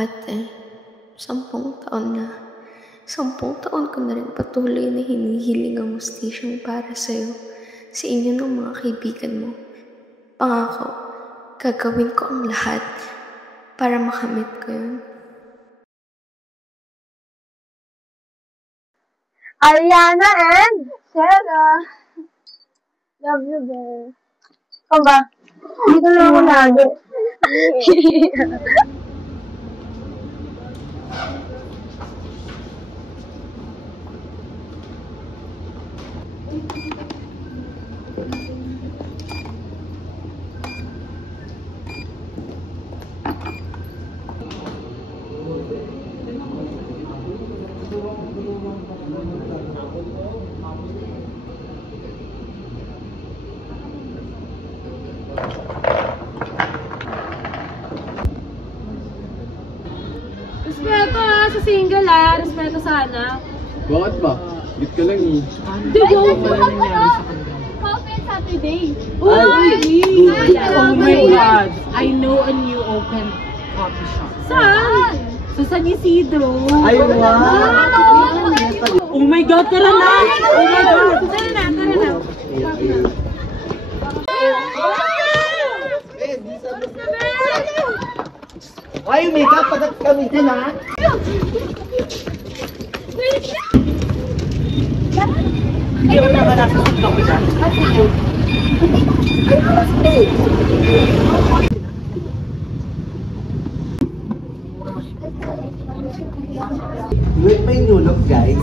Ate, 10 taon na. 10 taon ko na rin patuloy na hinihiling ang hustisyang para sa'yo, sa inyo ng mga kaibigan mo. Pangako, gagawin ko ang lahat para makamit ko yun. Ariana and Sarah. Love you, babe. Ikaw ba? Dito na ako lagi. Respeto sa single respeto sana. Bakit ba? Git ka lang eh. Di ba? Coffee and Saturday. Oh my God! I know a new open coffee shop. Saan? Sa San Isidro. Ay, wow! Oh my God! Tara na! Oh my God! Tara na. Why you make up? Pagat kami din ha? Hindi mo naman nasa TikTok ko dyan. Wait, may nulog guys.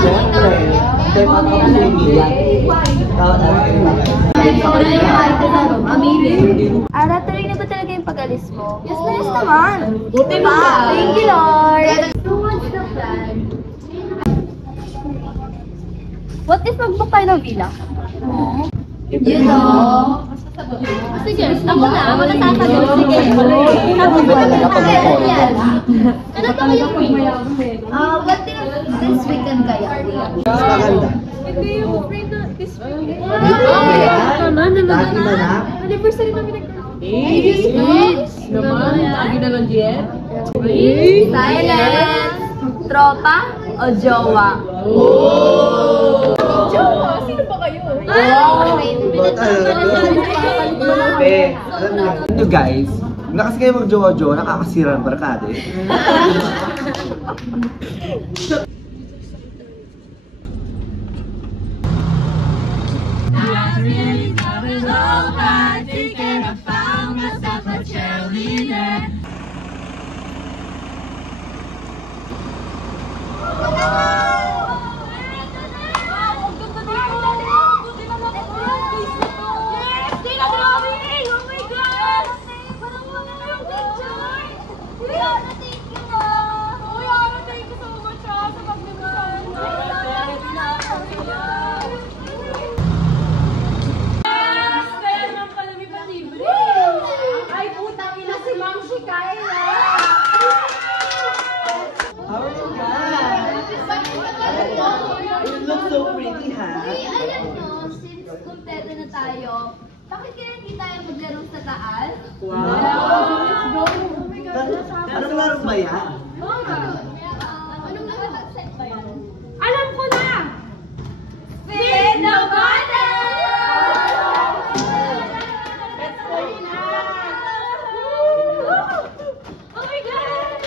Siyempre. Tayo makakapagpilihan. Ara, tuloy na ba talaga yung pag-alis mo? Yes na yes naman. Buti ba? Thank you, Lord. So what's the plan? What if mag-book tayo ng villa? You know. Sige, ako na. Ako na sasagot. Sige. Ano to yung week? What if this weekend kaya? Mas maganda. Hindi yung free na this week. Lagi na na. Anniversary namin nag-girl. Naman, lagi na lang diet. Silence! Tropa o jowa? Jowa, sino ba kayo? Alam nyo guys, wala kasi kayo mag-jowa-jowa, nakakasira ng barkada eh. Kompleto na tayo. Bakit kaya hindi tayo maglaro sa taas? Wow! Anong laro ba yan? Anong nakapag-set ba yan? Alam ko na! Spin the bottle! Let's go na! Oh my God!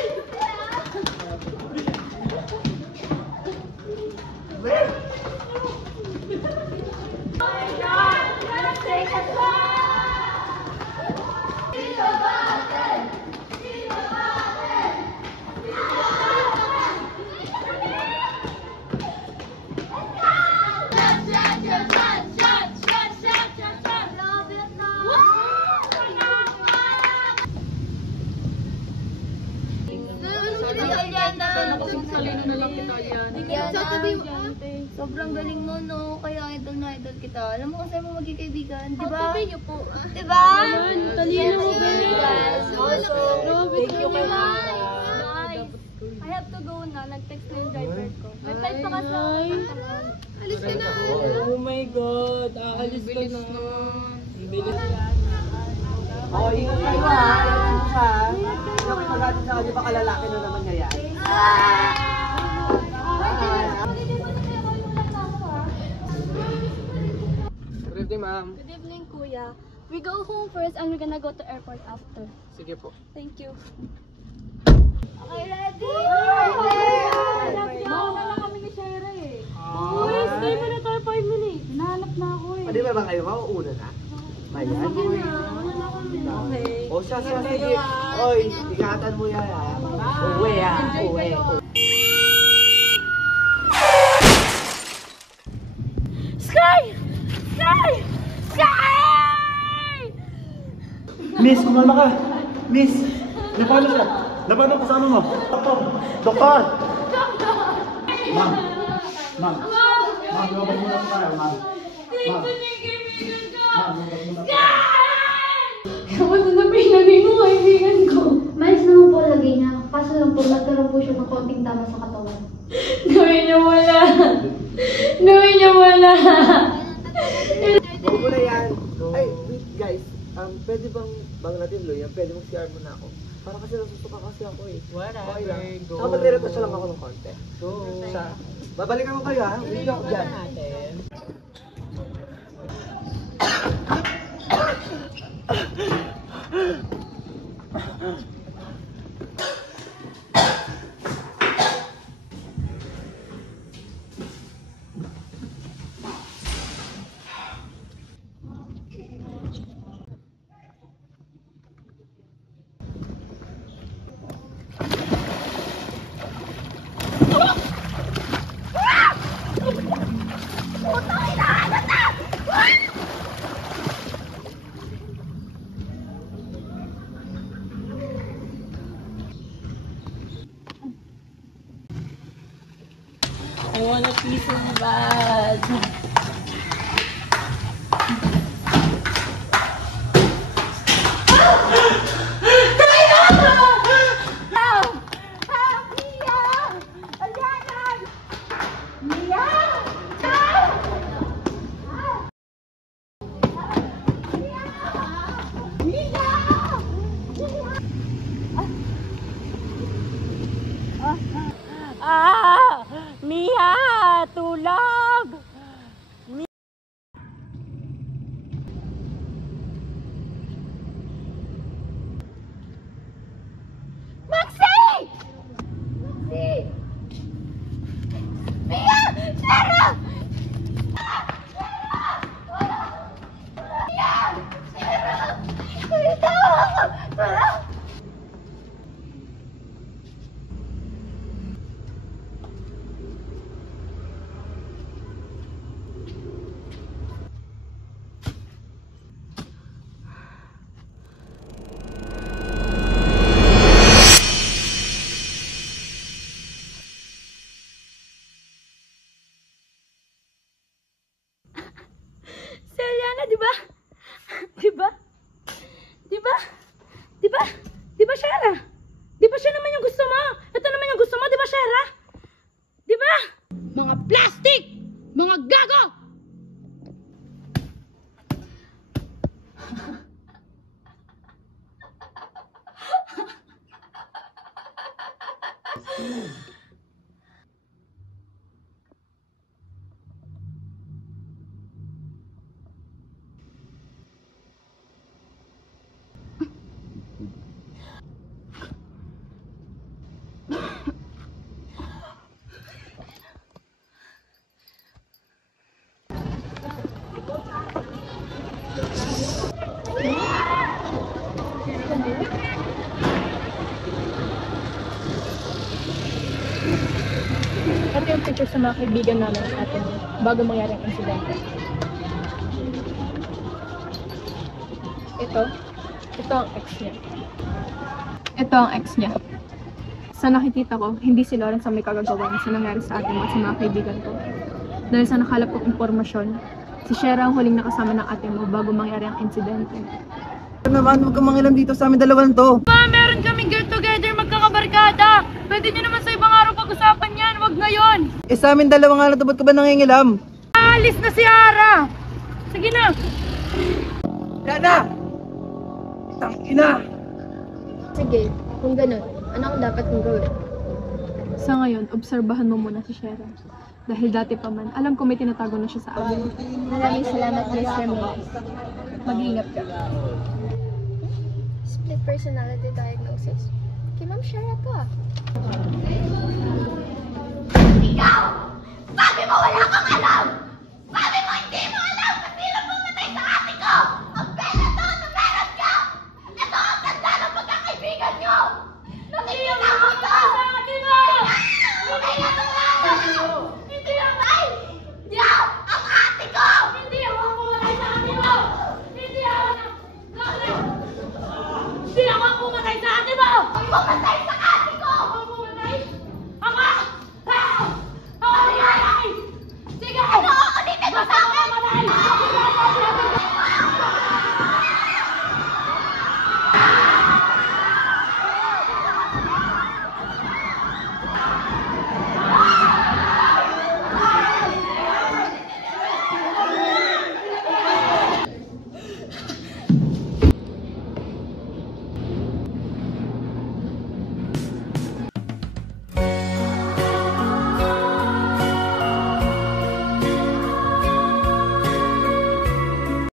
Sobrang galing mo, no? Kaya idol na idol kita. Alam mo kasi mo magkikaibigan, di ba? Niyo po. Di ba? Talino mo, Thank you kay Guys, I have to go na. Nag-text na yung driver ko. May flight pa kasi ako. Alis ka na. Oh my God! Aalis ka na. Bilis. Oo, ingat kayo ha. Ingat mo siya. Hindi ako magalit sa kanya, baka lalaki na naman niya yan. Good evening, ma'am. Good evening, Kuya. We go home first and we're gonna go to airport after. Sige po. Thank you. Okay, ready? Mauna na kami ni Shera eh. Uy, stay mo na tayo 5 minutes. Hinahanap na ako eh. Pwede ba kayo? Mauuna na? Ayan. Okay. O siya, sige. Oy, ikatan mo yan ha. Uwe ha. Uwe. Sky! Sky! Sky! Miss, kumalma ka! Miss! Labanan siya! Labanan kasama mo! Doktor! Doktor! Ma'am! Ma'am! Ma'am, lumabas muna po tayo, ma'am! Ma'am! Ma'am, lumabas muna po tayo! Kamusta na pinagay mo kaibigan ko? Mais naman po lagay niya. Kaso lang po, nagkaroon po siya ng konting tama sa katawan. Gawin niya wala. Gawin niya wala. Bago na yan. Ay, wait guys. Pwede bang natin Loyan? Pwede mong CR mo na ako. Para kasi nasusuka kasi ako eh. Okay lang. Saka magre-retasya lang ako ng konti. Go. Babalikan ko kayo ha. Hindi ako dyan. I want a piece of that. Mia! Tulog! Maxie! Maxie! Mia! Sarah! Seliana, di ba? Di ba? Di ba? Di ba? Di ba, Shera? Di ba siya naman yung gusto mo? Ito naman yung gusto mo, di ba, Shera? Di ba? Mga plastic! Mga gago! Ito yung picture sa mga kaibigan namin at atin bago mangyari ang insidente. Ito ang ex niya. Ito ang ex niya. Sa nakikita ko, hindi si Lawrence ang may kagagawan sa nangyari sa atin at sa mga kaibigan ko. Dahil sa nakalap kong impormasyon, si Shera ang huling nakasama ng ate mo bago mangyari ang insidente. Ano naman, huwag kang mangilam dito sa amin dalawan to. Meron kaming get together magkakabarkada! Pwede nyo naman sa ibang araw pag-usapan yan, wag ngayon! Eh sa amin dalawa nga na to, ba't ka ba nangingilam? Alis na si Ara! Sige na! Yana! Tangina! Sige, kung ganun, ano ang dapat kong gawin? Sa ngayon, obserbahan mo muna si Shera. Dahil dati pa man, alam ko may tinatago na siya sa akin. Maraming salamat, Miss Ramirez. Mag-iingat ka. Split personality diagnosis? Kay Ma'am Shera to ah. Ikaw! Sabi mo wala kang alam! Sabi mo hindi mo alam kung sino pumatay sa ate ko! Ang pera to na meron ka! Ito ang ganda ng pagkakaibigan nyo! Nakikita mo to! Kaya to nga! Hindi ako! Ay! Diyaw! Ang ate ko! Hindi ako pumatay sa ate mo! Hindi ako! Hindi ako pumatay sa ate mo! Pumatay